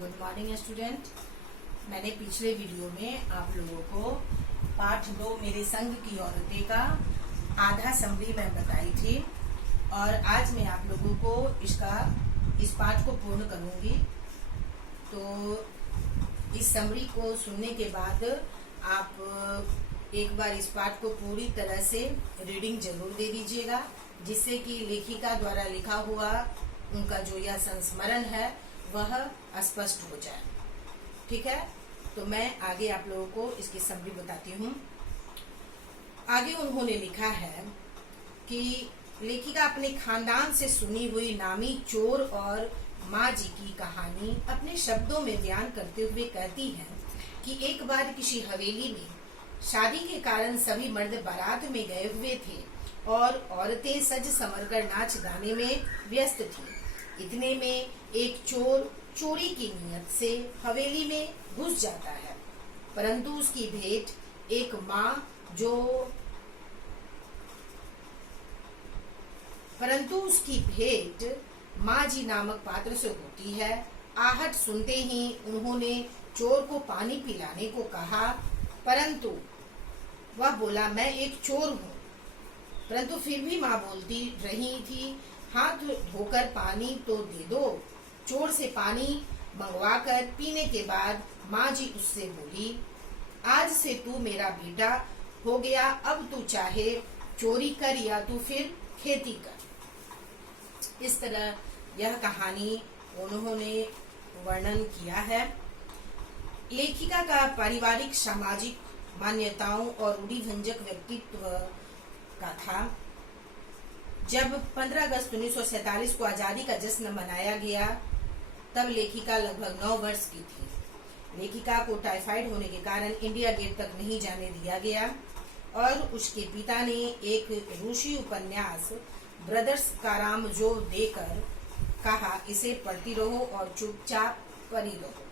Good morning student. मैंने पिछले video में आप लोगों को पाठ 2 मेरे संग की औरतें का आधा समरी मैं बताई थी और आज मैं आप लोगों को इस पाठ को पूर्ण करूंगी। तो इस समरी को सुनने के बाद आप एक बार इस पाठ को पूरी तरह से रीडिंग जरूर दे दीजिएगा, जिससे कि लेखिका द्वारा लिखा हुआ उनका जो यह संस्मरण है वह स्पष्ट हो जाए। ठीक है, तो मैं आगे आप लोगों को इसकी समरी बताती हूँ। आगे उन्होंने लिखा है कि लेखिका अपने खानदान से सुनी हुई नामी चोर और माँ जी की कहानी अपने शब्दों में बयान करते हुए कहती है कि एक बार किसी हवेली में शादी के कारण सभी मर्द बारात में गए हुए थे और औरतें सज संवर कर नाच गाने में व्यस्त थीं। इतने में एक चोर चोरी की नियत से हवेली में घुस जाता है, परंतु उसकी भेंट एक माँ जी नामक पात्र से होती है। आहट सुनते ही उन्होंने चोर को पानी पिलाने को कहा, परंतु वह बोला मैं एक चोर हूँ। परंतु फिर भी माँ बोलती रही थी, हाथ धोकर पानी तो दे दो। चोर से पानी मंगवाकर पीने के बाद माँ जी उससे बोली, आज से तू मेरा बेटा हो गया, अब तू चाहे चोरी कर या तू फिर खेती कर। इस तरह यह कहानी उन्होंने वर्णन किया है। लेखिका का पारिवारिक सामाजिक मान्यताओं और रूढ़िभंजक व्यक्तित्व का था। जब 15 अगस्त 1947 को आजादी का जश्न मनाया गया, तब लेखिका लगभग 9 वर्ष की थी। लेखिका को टाइफाइड होने के कारण इंडिया गेट तक नहीं जाने दिया गया और उसके पिता ने एक रूसी उपन्यास ब्रदर्स कारामजोव देकर कहा, इसे पढ़ती रहो और चुपचाप पढ़ी रहो।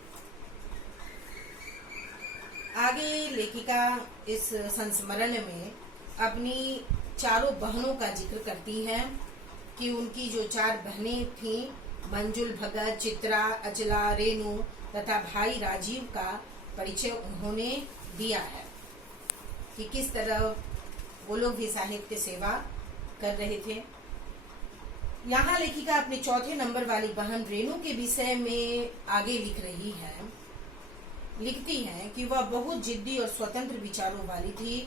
आगे लेखिका इस संस्मरण में अपनी चारों बहनों का जिक्र करती हैं कि उनकी जो 4 बहनें थीं, मंजुल, भगत, चित्रा, अचला, रेणु तथा भाई राजीव का परिचय उन्होंने दिया है कि किस तरह वो लोग भी साहित्य सेवा कर रहे थे। यहाँ लेखिका अपने 4थे नंबर वाली बहन रेणु के विषय में आगे लिखती हैं कि वह बहुत जिद्दी और स्वतंत्र विचारों वाली थी।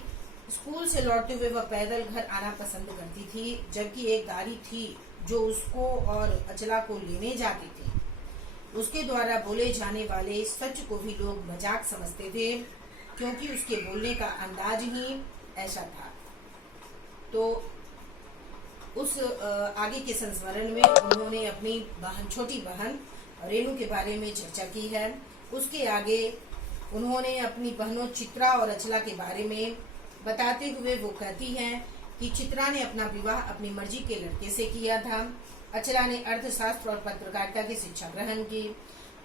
स्कूल से लौटते हुए वह पैदल घर आना पसंद करती थी, जबकि एक गाड़ी थी जो उसको और अचला को लेने जाती थी। उसके द्वारा बोले जाने वाले सच को भी लोग मजाक समझते थे, क्योंकि उसके बोलने का अंदाज ही ऐसा था। तो उस आगे के संस्मरण में उन्होंने अपनी छोटी बहन रेणु के बारे में चर्चा की है। उसके आगे उन्होंने अपनी बहनों चित्रा और अचला के बारे में बताते हुए वो कहती हैं कि चित्रा ने अपना विवाह अपनी मर्जी के लड़के से किया था। अचला ने अर्थशास्त्र और पत्रकारिता की शिक्षा ग्रहण की।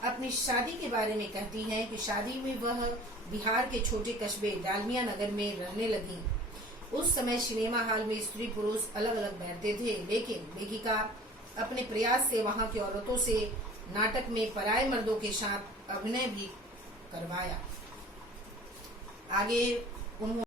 अपनी शादी के बारे में कहती हैं कि शादी में वह बिहार के छोटे कस्बे डालमिया नगर में रहने लगी। उस समय सिनेमा हॉल में स्त्री पुरुष अलग अलग बैठते थे, लेकिन लेखिका अपने प्रयास से वहां की औरतों से नाटक में पराये मर्दों के साथ अभिनय भी करवाया। आगे उन्होंने